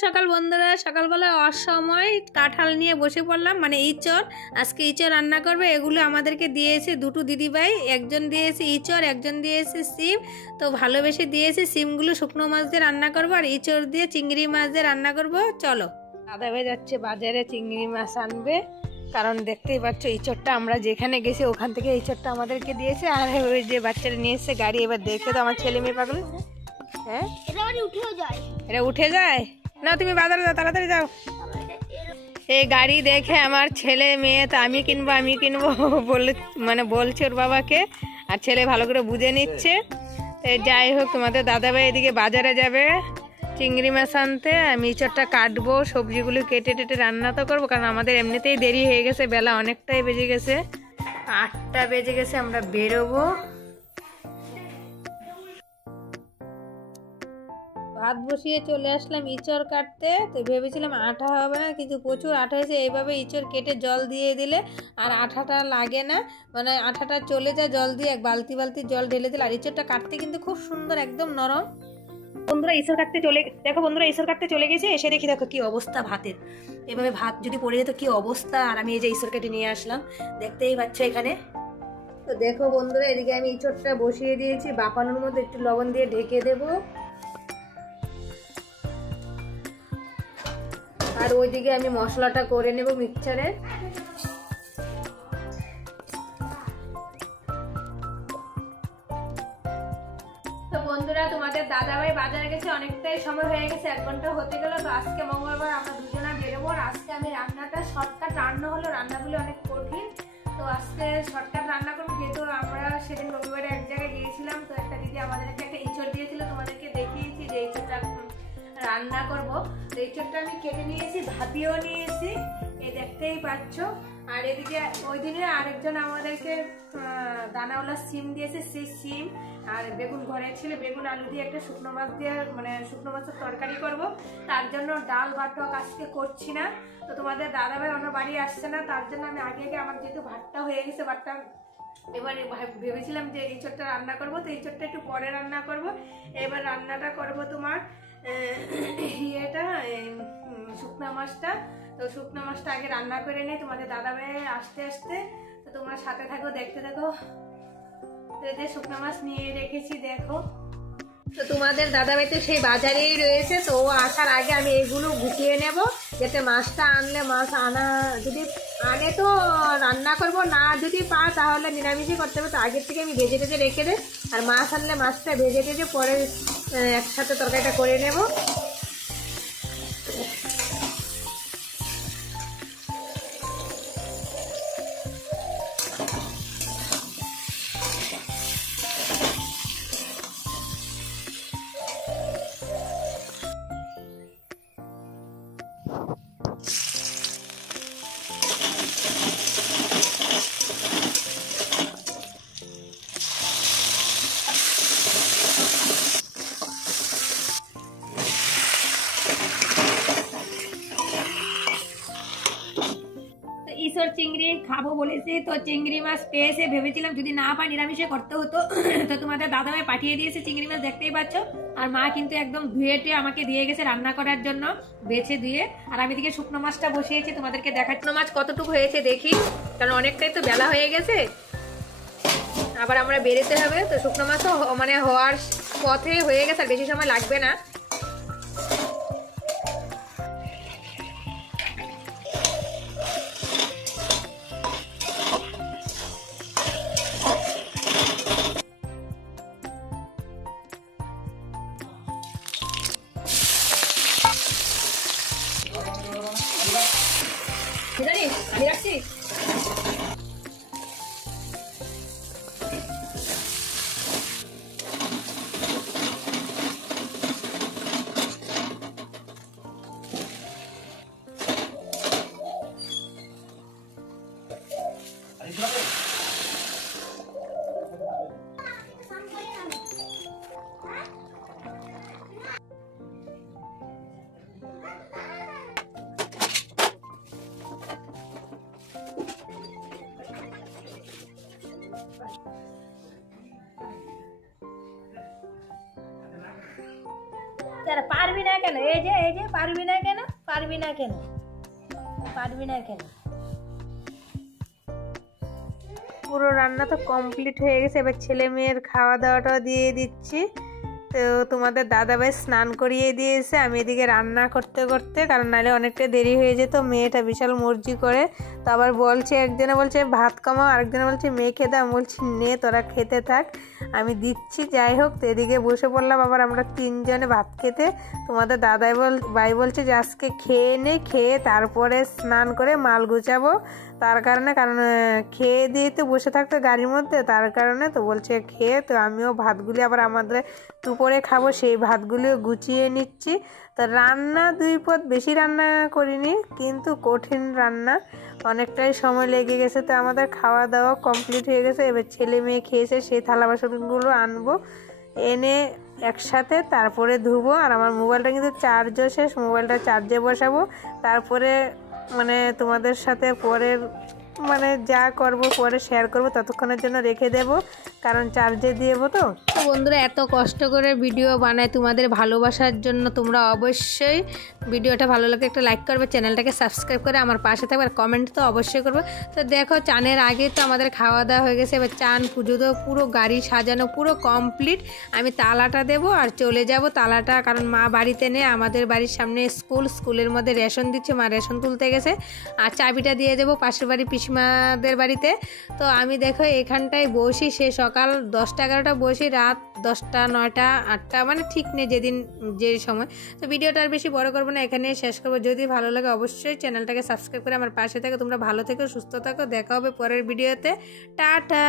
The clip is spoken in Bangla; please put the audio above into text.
সকাল বন্ধুরা, সকালবেলা অসময় কাঁঠাল নিয়ে বসে পড়লাম, মানে ইঁচড়। আজকে ইঁচড় রান্না করবে। এগুলো আমাদেরকে দিয়েছে দুটো দিদিভাই, একজন দিয়েছে ইঁচড়, একজন দিয়েছে সিম। তো ভালোবেসে দিয়েছে। সিমগুলো শুকনো মাছ দিয়ে রান্না করবো আর ইঁচড় দিয়ে চিংড়ি মাছ দিয়ে রান্না করবো। চলো, দাদাভাই যাচ্ছে বাজারে চিংড়ি মাছ আনবে, কারণ দেখতেই পাচ্ছ ইঁচড়টা আমরা যেখানে গেছি ওখান থেকে ইঁচড়টা আমাদেরকে দিয়েছে। আর ওই যে বাচ্চারা নিয়ে এসছে গাড়ি, এবার দেখে তো আমার ছেলে মেয়ে পাগল। হ্যাঁ, এটা উঠে যায় না, তুমি বাজারে যাও, তাড়াতাড়ি যাও। এই গাড়ি দেখে আমার ছেলে মেয়ে তো আমি কিনবো বলে বলছে ওর বাবাকে, আর ছেলে ভালো করে বুঝে নিচ্ছে। যাই হোক, তোমাদের দাদাভাই এদিকে বাজারে যাবে চিংড়ি মাছ আনতে। আমি ইঁচড়টা কাটবো, সবজিগুলো কেটে টেটে রান্না তো করবো, কারণ আমাদের এমনিতেই দেরি হয়ে গেছে, বেলা অনেকটাই বেজে গেছে, 8টা বেজে গেছে। আমরা বেরোবো। ভাত বসিয়ে চলে আসলাম ইঁচড় কাটতে। তো ভেবেছিলাম আঠা হবে না, কিন্তু প্রচুর আঠা হয়েছে। এইভাবে ইঁচড় কেটে জল দিয়ে দিলে আর আঠাটা লাগে না, মানে আঠাটা চলে যায়। জল দিয়ে এক বালতি জল ঢেলে দিলে। আর ইঁচড়টা কাটতে কিন্তু খুব সুন্দর, একদম নরম। বন্ধুরা ইঁচড় কাটতে চলে গেছে। এসে দেখি, দেখো কি অবস্থা ভাতের। এভাবে ভাত যদি পড়ে যেত কি অবস্থা। আর আমি এই যে ইঁচড় কেটে নিয়ে আসলাম, দেখতেই পাচ্ছ এখানে। তো দেখো বন্ধুরা, এদিকে আমি ইঁচড়টা বসিয়ে দিয়েছি। বাপানোর মধ্যে একটু লবণ দিয়ে ঢেকে দেবো। আর ওইদিকে আমি মশলাটা করে নেব মিক্সচারে। তো বন্ধুরা, তোমাদের দাদাভাই বাজারে গেছে, অনেকটাই সময় হয়ে গেছে, 1 ঘন্টা হতে গেল। তো আজকে মঙ্গলবার, আমরা দুজনা বেরোবো। আর আজকে আমি রান্নাটা শর্টকাট রান্না হলো, রান্নাগুলো অনেক কঠিন। তো আজকে শর্টকাট রান্না করবো, যেহেতু আমরা সেদিন রবিবারে এক জায়গায় গিয়েছিলাম। তো একটা দিদি আমাদেরকে একটা ইঁচড় দিয়েছিল, তোমাদেরকে দেখিয়েছি যে ইঁচড়টা রান্না করবো। তো ইঁচড়টা আমি কেটে নিয়েছি, ভাপিয়েও নিয়েছি, এই দেখতেই পাচ্ছ। আর এদিকে ওই দিনে আরেকজন আমাদেরকে দানাওয়ালা সিম দিয়েছে, সেই সিম আর বেগুন ঘরে ছিল, বেগুন আলু দিয়ে একটা শুকনো মাছ দিয়ে, শুকনো মাছের তরকারি করব। তার জন্য ডাল বা টক আজকে করছি না। তো তোমাদের দাদাভাই অন্য বাড়ি আসছে না, তার জন্য আমি আগে আমার যেহেতু ভাতটা হয়ে গেছে, ভাতটা এবারে ভেবেছিলাম যে ইঁচড়টা রান্না করব। তো ইঁচড়টা একটু পরে রান্না করব। এবার রান্নাটা করব তোমার শুকনো মাছটা। তো শুকনো মাছটা আগে রান্না করে নিই, তোমাদের দাদাভাই আসতে আসতে। তো তোমার সাথে থাকো, দেখতে থাকো। তো শুকনো মাছ নিয়ে রেখেছি, দেখো। তো তোমাদের দাদাভাই তো সেই বাজারেই রয়েছে। তো ও আসার আগে আমি এগুলো গুছিয়ে নেব, যাতে মাছটা আনলে, মাছ আনা যদি আনে তো রান্না করব, না যদি পা তাহলে নিরামিষই করতে হবে। তো আগের থেকে আমি ভেজে টেজে রেখে দেয়। আর মাছ আনলে মাছটা ভেজে টেজে পরে একসাথে তরকারিটা করে নেব। ইঁচড় চিংড়ি খাবো বলেছি, তো চিংড়ি মাছ পেয়েছে। ভেবেছিলাম যদি না পাই নিরামিষে করতে হতো। তো তোমাদের দাদাভাই পাঠিয়ে দিয়েছে চিংড়ি মাছ, দেখতেই পাচ্ছ। আর মা কিন্তু একদম ধুয়েটে আমাকে দিয়ে গেছে রান্না করার জন্য, বেছে দিয়ে। আর আমি দিকে শুকনো মাছটা বসিয়েছি, তোমাদেরকে দেখাচ্ছি মাছ কতটুকু হয়েছে দেখি, কারণ অনেকটাই তো বেলা হয়ে গেছে, আবার আমরা বেরোতে হবে। তো শুকনো মাছও হওয়ার পথে হয়ে গেছে, আর বেশি সময় লাগবে না। জানিস আমি রাখছি। দাঁড়া, পারবি না কেন? এই যে পারবি না কেন? পারবি না কেন? পারবি না কেন? পুরো রান্না তো কমপ্লিট হয়ে গেছে, এবার ছেলে মেয়ের খাওয়া দাওয়াটাও দিয়ে দিচ্ছি। তো তোমাদের দাদাভাই স্নান করিয়ে দিয়েছে, আমি এদিকে রান্না করতে করতে, কারণ নাহলে অনেকটা দেরি হয়ে যেত। মেয়েটা বিশাল মর্জি করে, তো আবার বলছে, একজনে বলছে ভাত কমাও, আরেকজনে বলছে মেয়ে খেতে, আমি বলছি নে তোরা খেতে থাক, আমি দিচ্ছি। যাই হোক, তো এদিকে বসে পড়লাম আবার আমরা তিনজনে ভাত খেতে। তোমাদের ভাই বলছে যে আজকে খেয়ে নে, খেয়ে তারপরে স্নান করে মাল গুছাবো, তার কারণ খেয়ে দিয়ে তো বসে থাকতো গাড়ির মধ্যে, তার কারণে তো বলছে খেয়ে। তো আমিও ভাতগুলি আবার আমাদের দুপুরে খাবো, সেই ভাতগুলিও গুছিয়ে নিচ্ছি। তো রান্না 2 পদ, বেশি রান্না করিনি, কিন্তু কঠিন রান্না, অনেকটাই সময় লেগে গেছে। তো আমাদের খাওয়া দাওয়া কমপ্লিট হয়ে গেছে, এবার ছেলে মেয়ে খেয়েছে, সেই থালা বাসনগুলো আনবো, এনে একসাথে তারপরে ধুবো। আর আমার মোবাইলটা কিন্তু চার্জও শেষ, মোবাইলটা চার্জে বসাবো, তারপরে তোমাদের সাথে পরের যা করব পরে শেয়ার করব, ততক্ষণের জন্য রেখে দেব, কারণ চার্জে দিয়েবো। তো বন্ধুরা, এত কষ্ট করে ভিডিও বানাই তোমাদের ভালোবাসার জন্য, তোমরা অবশ্যই ভিডিওটা ভালো লাগে একটা লাইক করবে, চ্যানেলটাকে সাবস্ক্রাইব করে আমার পাশে থাকবে, আর কমেন্ট তো অবশ্যই করবে। তো দেখো, চানের আগে তো আমাদের খাওয়া দাওয়া হয়ে গেছে, এবার চান পুজো তো পুরো গাড়ি সাজানো পুরো কমপ্লিট। আমি তালাটা দেবো আর চলে যাব। তালাটা কারণ মা বাড়িতে নেই, আমাদের বাড়ির সামনে স্কুলের মধ্যে রেশন দিচ্ছে, মা রেশন তুলতে গেছে, আর চাবিটা দিয়ে দেবো পাশের বাড়ি পিসিমাদের বাড়িতে। তো আমি দেখো এখানটায় বসি, সে সকাল 10টা-11টা বসি, রাত 10টা 9টা 8টা, ঠিক নেই যেদিন যে সময়। তো ভিডিওটা আর বেশি বড় করবো না, এখানে শেষ করবো। যদি ভালো লাগে অবশ্যই চ্যানেলটাকে সাবস্ক্রাইব করে আমার পাশে থাকো। তোমরা ভালো থেকো, সুস্থ থাকো, দেখা হবে পরের ভিডিওতে। টাটা।